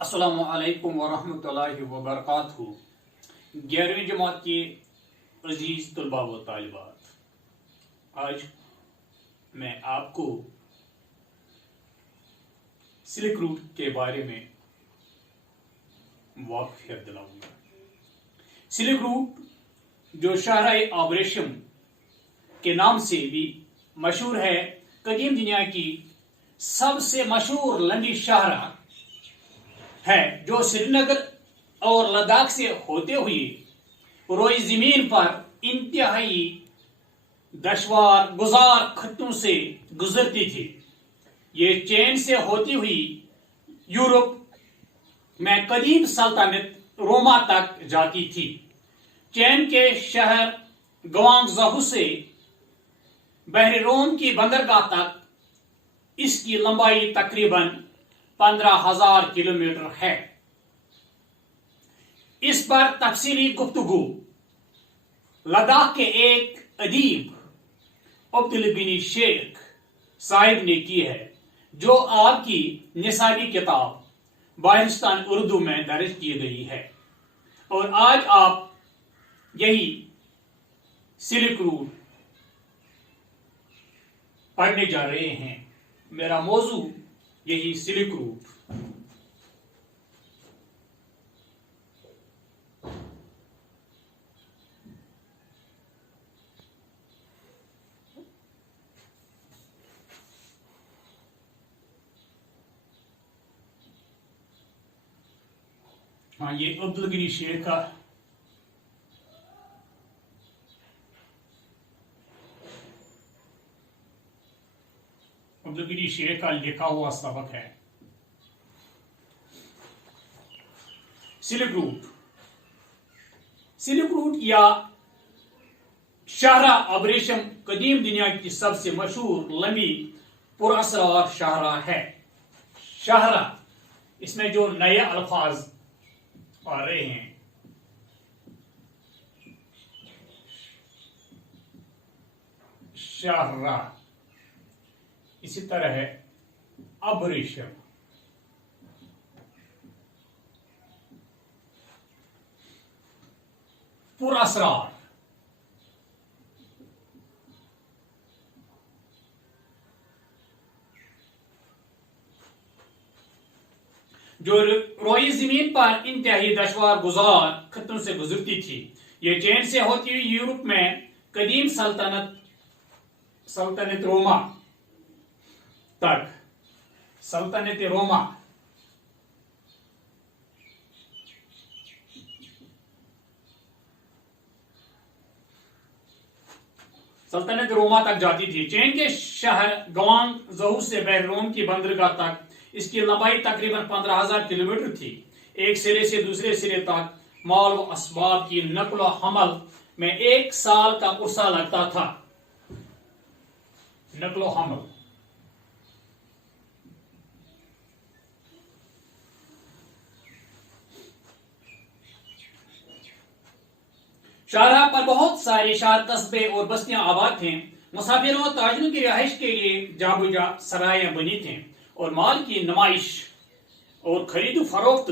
अस्सलामु अलैकुम वरहमतुल्लाहि वबरकातुहू। 11वीं जमात के अजीज तलबा व तालिबात, आज मैं आपको सिल्क रूट के बारे में वाक़िफ़ियत दिलाऊंगा। सिल्क रूट जो शाहराए आबरेशम के नाम से भी मशहूर है, कदीम दुनिया की सबसे मशहूर लंबी शाहरा है, जो श्रीनगर और लद्दाख से होते हुए रोई जमीन पर इंतहाई दुश्वार गुजार खत्तों से गुजरती थी। ये चीन से होती हुई यूरोप में कदीम सल्तनत रोमा तक जाती थी। चीन के शहर ग्वांगझू से बहरे रोम की बंदरगाह तक इसकी लंबाई तकरीबन 15,000 किलोमीटर है। इस पर तफसीली गुफ्तगू लद्दाख के एक अदीब अब्दुल बिन शेख साहिब ने की है, जो आपकी निसाबी किताब बारिस्तान उर्दू में दर्ज की गई है। और आज आप यही सिल्क रूट पढ़ने जा रहे हैं। मेरा मौजू यही सिल्क रूट। हाँ, ये अब्दुल गिनी शेर का लिखा हुआ सबक है। सिल्क रूट या शाहरा आबरेशम कदीम दुनिया की सबसे मशहूर लंबी पुरअसरार शाहरा है। शाहरा, इसमें जो नए अल्फाज आ रहे हैं, शाहरा, इसी तरह है आबरेशम। पुरअसरार, जो रोई जमीन पर इंतहाई दुश्वार गुजार खत्तों से गुजरती थी। ये चीन से होती हुई यूरोप में कदीम सल्तनत रोमा तक जाती थी। चीन के शहर ग्वांगझू से बहर रोम की बंदरगाह तक इसकी लंबाई तकरीबन 15,000 किलोमीटर थी। एक सिरे से दूसरे सिरे तक माल व असबाब की नकल व हमल में 1 साल का उर्सा लगता था। नकल व हमल, शाहराह पर बहुत सारे शहर, कस्बे और बस्तियां आबाद थे। मुसाफिरों और ताजरों की रिहाइश के लिए जाबुजा सरायां बनी थीं और माल की नुमाइश और खरीद फरोख्त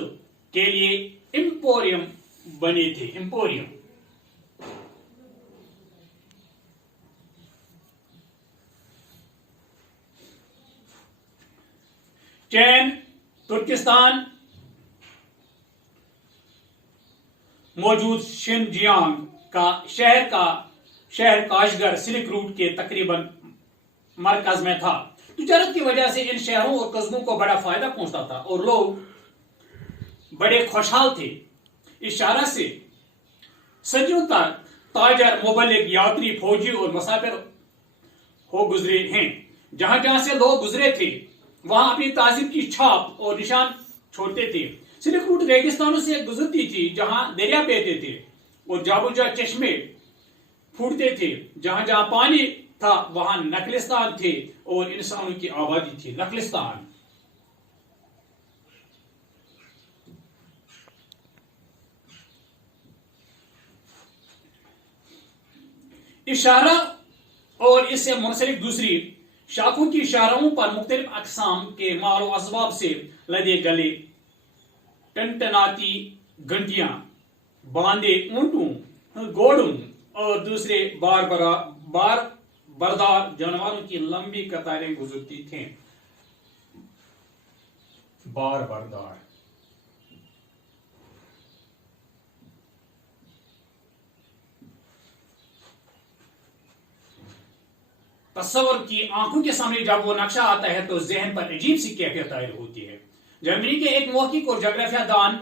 के लिए एम्पोरियम बने थे। चीन, तुर्किस्तान मौजूद शिनजियांग का शहर काशगर सिल्क रूट के तकरीबन मरकज में था। तिजारत की वजह से इन शहरों और कस्बों को बड़ा फायदा पहुंचता था और लोग बड़े खुशहाल थे। इस शाहरा से सदियों तक ताजर, मुबल्लिग, यात्री, फौजी और मुसाफिर हो गुजरे हैं। जहां जहां से लोग गुजरे थे, वहां अपनी तहजीब की छाप और निशान छोड़ते थे। सिल्क रूट रेगिस्तानों से गुजरती थी, जहां दरिया बहते थे और जाबुजा चश्मे फूटते थे। जहां जहां पानी था, वहां नकलिस्तान थे और इंसानों की आबादी थी। नकलिस्तान, इस शाहरा और इससे मुंसलिक दूसरी शाखों की शाहराहों पर मुख्तलिफ अक़साम के माल व असबाब से लदे गले टनटनाती घंटियां बांधे ऊंटों, घोड़ों और दूसरे बरदार जानवरों की लंबी कतारें गुजरती थीं। बरदार तस्वर की आंखों के सामने जब वो नक्शा आता है तो जहन पर अजीब सी कैफियत ताहिर होती है। जर्मनी के एक मौखिक और जोग्राफिया दान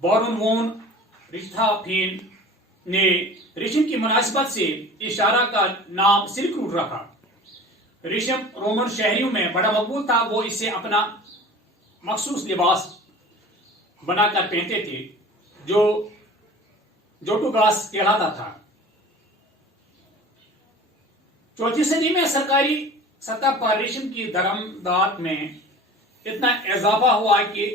बॉरुन वोन रिchthofen ने रेशम की मुनासिबत से इस शाहरा का नाम सिल्क रूट रखा। रेशम रोमन शहरियों में बड़ा मकबूल था। वो इससे अपना मखसूस लिबास बनाकर पहनते थे जो जोटुगास कहलाता था। 4वीं सदी में सरकारी सतह पर रेशम की दरामदात में इतना इजाफा हुआ कि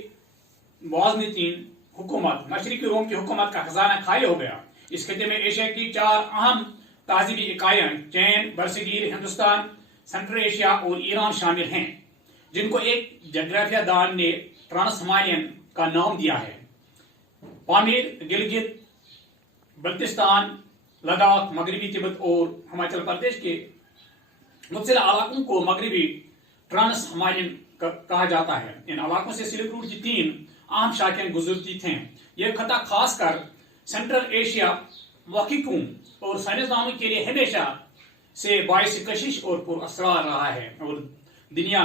बाज़मीन हुकूमत मशरकी रोम की हुकूमत का खजाना खाली हो गया। इस खत्े में एशिया की 4 अहम तहजीबी इकाइयां चीन, बरसगीर हिंदुस्तान, सेंट्रल एशिया और ईरान शामिल हैं, जिनको एक जोग्राफिया दान ने ट्रांस हिमालयन का नाम दिया है। पामीर, गिलगित, बल्तिस्तान, लद्दाख, मगरबी तिब्बत और हिमाचल प्रदेश के मुख्तलिफ इलाकों को मगरबी ट्रांस हिमालयन कहा जाता है। इन इलाकों से सिल्क रूट की 3 अहम शाखें गुजरती थीं। यह खता खासकर सेंट्रल एशिया मौखिकों और साइंसदानों के लिए हमेशा से बाइस कशिश और पुरअसरार रहा है और दुनिया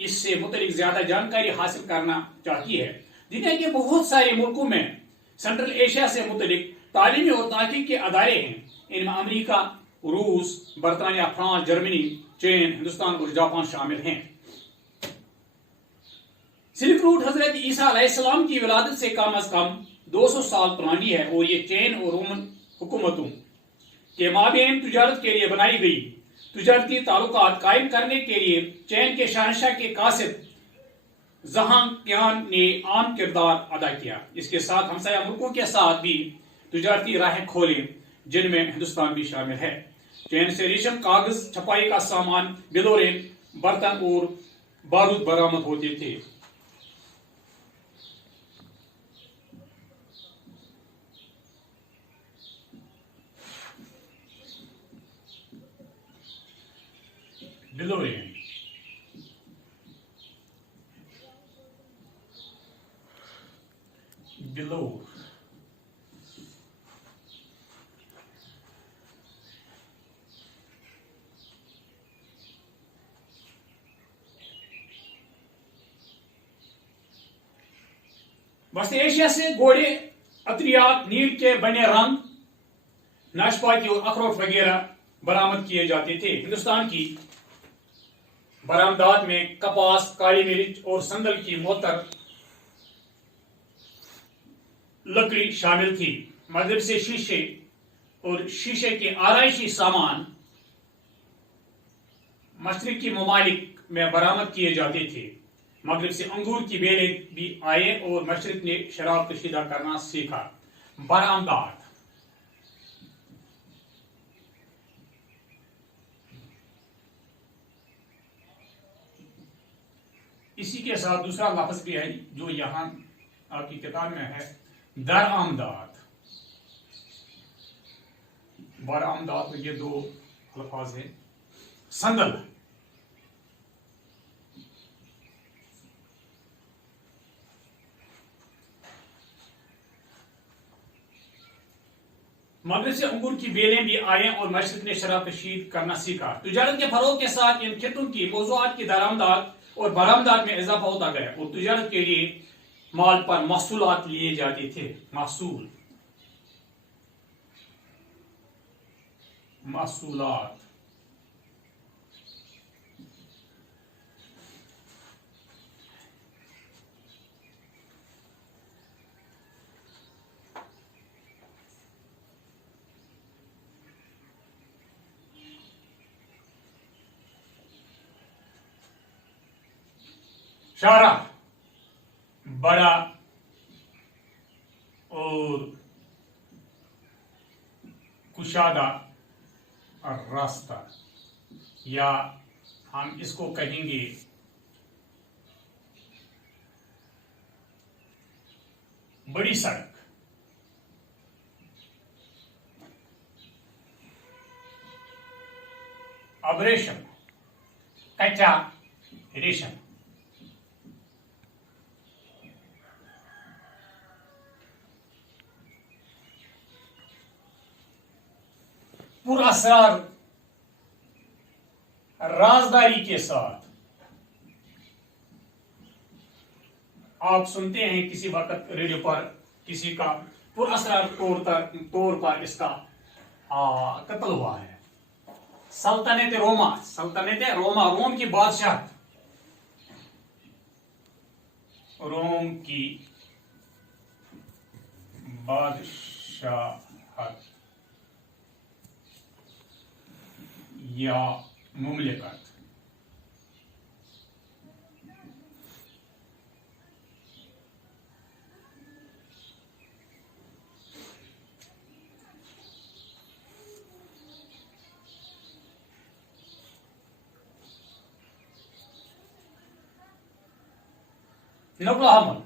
इससे मुतल्लिक ज्यादा जानकारी हासिल करना चाहती है। दुनिया के बहुत सारे मुल्कों में सेंट्रल एशिया से मुतल्लिक तालीमी और तहकीक के अदारे हैं। इनमें अमेरिका, रूस, बरतानिया, फ्रांस, जर्मनी, चीन, हिंदुस्तान और जापान शामिल हैं। सिल्क रूट हजरत ईसा अलैहिस्सलाम की विलादत से कम अज कम 200 साल पुरानी है और ये चीन और रोमन हुकूमतों के माबेन तिजारत के लिए बनाई गई। तिजारती ताल्लुकात कायम करने के लिए चीन के शहंशाह के कासिद जहांगियान ने अहम किरदार अदा किया। इसके साथ हमसाया मुल्कों के साथ भी तिजारती राहें खोली, जिनमें हिंदुस्तान भी शामिल है। चीन से रेशम, कागज, छपाई का सामान, बिलोरें, बर्तन और बारूद बरामद होते थे। बिलोरें बिलोर वस्त एशिया से घोड़े, अतरियात, नील के बने रंग, नाशपाती और अखरोट वगैरह बरामद किए जाते थे। हिंदुस्तान की बरामदात में कपास, काली मिर्च और संदल की मोतर लकड़ी शामिल थी। मगरब से शीशे और शीशे के आराइशी सामान मशरिकी ममालिक में बरामद किए जाते थे। मगरब से अंगूर की बेलें भी आए और मशरिक ने शराब कशीदा करना सीखा। बरामदात इसी के साथ दूसरा लफ्ज भी है जो यहां आपकी किताब में है, दरामदात। बरामदात ये 2 अल्फाज है। संदल मगरब से अंगूर की बेलें भी आए और मशरिक ने शराब कशीद करना सीखा। तिजारत के फरोग के साथ इन खेतों की मौजूआत की दरामदात और बरामदात में इजाफा होता गया और तिजारत के लिए माल पर महसूलात लिए जाते थे। महसूलात शारा बड़ा और कुशादा रास्ता, या हम इसको कहेंगे بڑی سڑک. ابریشم کچا ریشم. پر اسرار رازداری کے ساتھ. آپ سنتے ہیں کسی وقت ریڈیو پر کسی کا پر اسرار طور پر اس کا قتل ہوا ہے. سلطنت روما روم کی بادشاہت. روم کی بادشاہت یا مملکت. نقل و حمل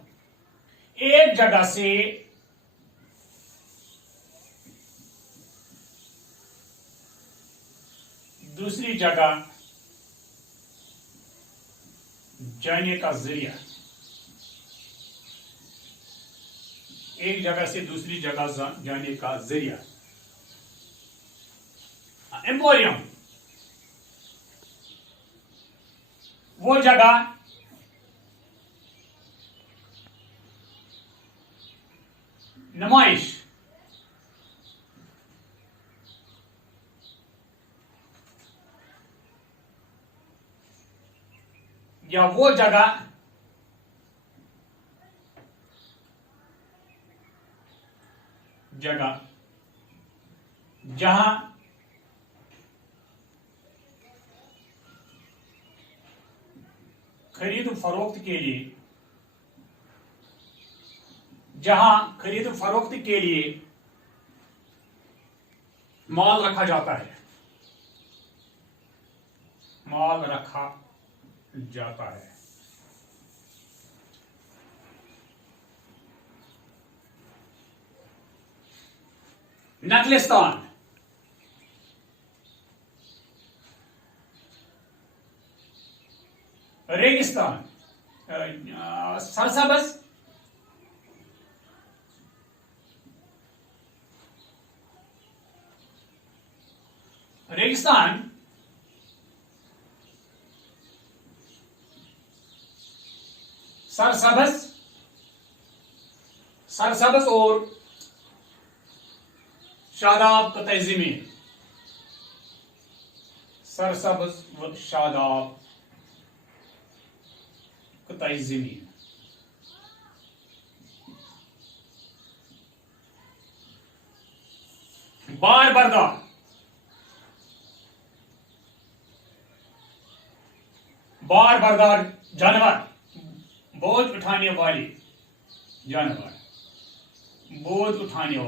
ایک جگہ سے دوسری جگہ جانے کا ذریعہ. ایک جگہ سے دوسری جگہ جانے کا ذریعہ. ایمپوریم وہ جگہ نمائش یا وہ جگہ جہاں خرید و فروخت کے لیے مال رکھا جاتا ہے. نخلستان ریگستان سرسبز ریگستان سرسبز اور شاداب قطع زمین. سرسبز و شاداب قطع زمین. بار بردار جانور. بوجھ اٹھانے والے جانور. بوجھ اٹھانے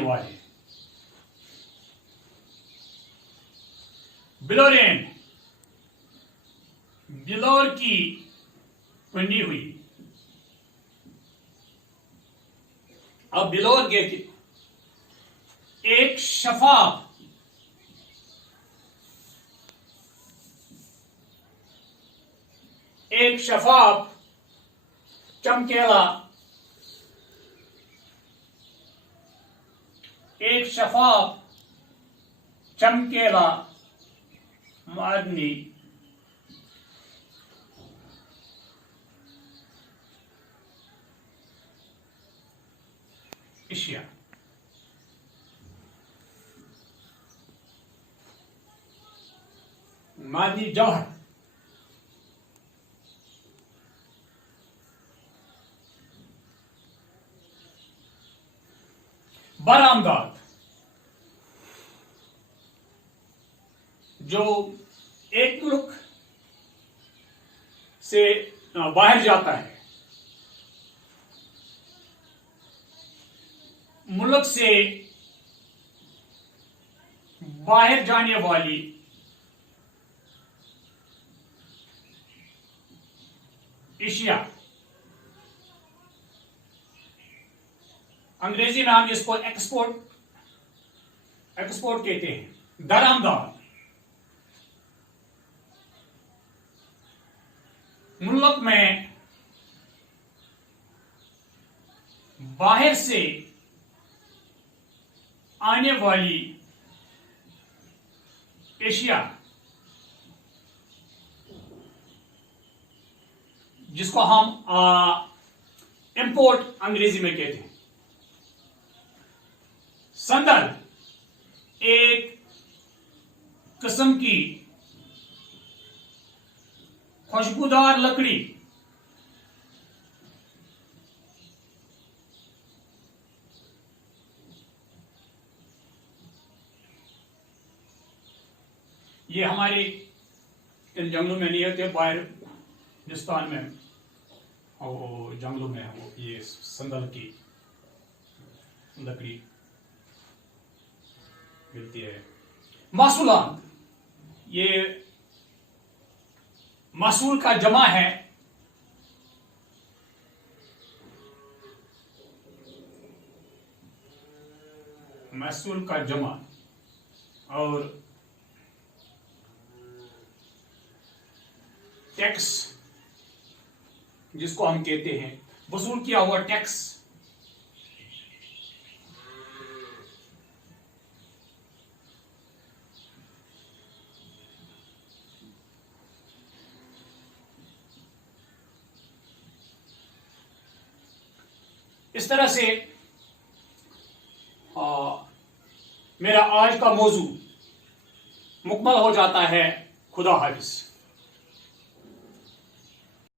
والے. بلورین بلور کی پنی ہوئی. اب بلور کے ایک شفاف چمکیلا معدنی اشیاء. معدنی جوہر. برآمدات جو ایک ملک سے باہر جاتا ہے. ملک سے باہر جانے والی एशिया, अंग्रेजी में हम इसको एक्सपोर्ट कहते हैं, दरामदार। मुल्क में बाहर से आने वाली एशिया, जिसको हम इंपोर्ट अंग्रेजी में कहते हैं। संदल एक किस्म की खुशबूदार लकड़ी ये हमारे इन जंगलों में नहीं होते, बाहर हिंदुस्तान में और जंगलों में वो ये संदल की लकड़ी मिलती है। मासूलात, ये मासूल का जमा है, महसूल का जमा, और टैक्स जिसको हम कहते हैं वसूल किया हुआ टैक्स। इस तरह से मेरा आज का मौजू मुकम्मल हो जाता है। खुदा हाफिज।